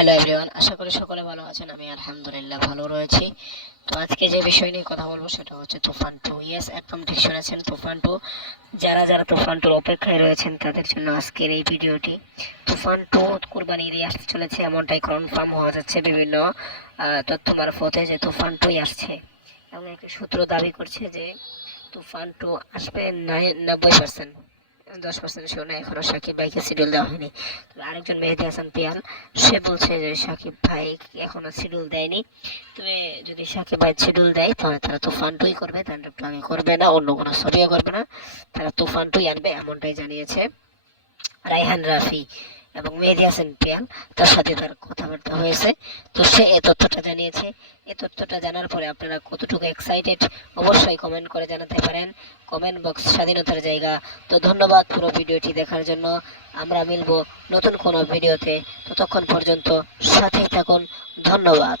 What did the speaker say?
Hello everyone আশা করি সকলে ভালো আছেন, আমি আলহামদুলিল্লাহ ভালো রয়েছি। তো আজকে যে বিষয় নিয়ে কথা বলব সেটা হচ্ছে তুফান টু। ইয়েস একদম ঠিক শুনেছেন তুফান টু। যারা যারা তুফান টুর অপেক্ষায় রয়েছেন, তাদের জন্য আজকের এই ভিডিওটি তুফান টু কোরবানি ঈদে আসতে চলেছে এমনটাই কনফার্ম হওয়া যাচ্ছে বিভিন্ন তথ্য মারফতে যে তুফান টুই আসছে। এবং একটি সূত্র দাবি করছে যে তুফান টু আসবে নব্বই পার্সেন্ট দশ পার্সেন্ট শোনে এখনও সাকিব ভাইকে শিডিউল দেওয়া হয়নি। তবে আরেকজন মেহেদি হাসান পিয়াল, সে বলছে যে সাকিব ভাই এখনও শিডিউল দেয়নি। তবে যদি সাকিব ভাই শিডিউল দেয়, তাহলে তারা তুফান টুই করবে তাণ্ডব আগে করবে না, অন্য কোনো ছবিও করবে না। তারা তুফান টুই আনবে, এমনটাই জানিয়েছে রাইহান রাফি। এবং মেহেদি হাসান তার সাথে তার কথাবার্তা হয়েছে। তো সে এ তথ্যটা জানিয়েছে। এ তথ্যটা জানার পরে আপনারা কতটুকু এক্সাইটেড অবশ্যই কমেন্ট করে জানাতে পারেন। কমেন্ট বক্স স্বাধীনতার জায়গা। তো ধন্যবাদ পুরো ভিডিওটি দেখার জন্য। আমরা মিলবো নতুন কোনো ভিডিওতে। ততক্ষণ পর্যন্ত সাথেই থাকুন। ধন্যবাদ।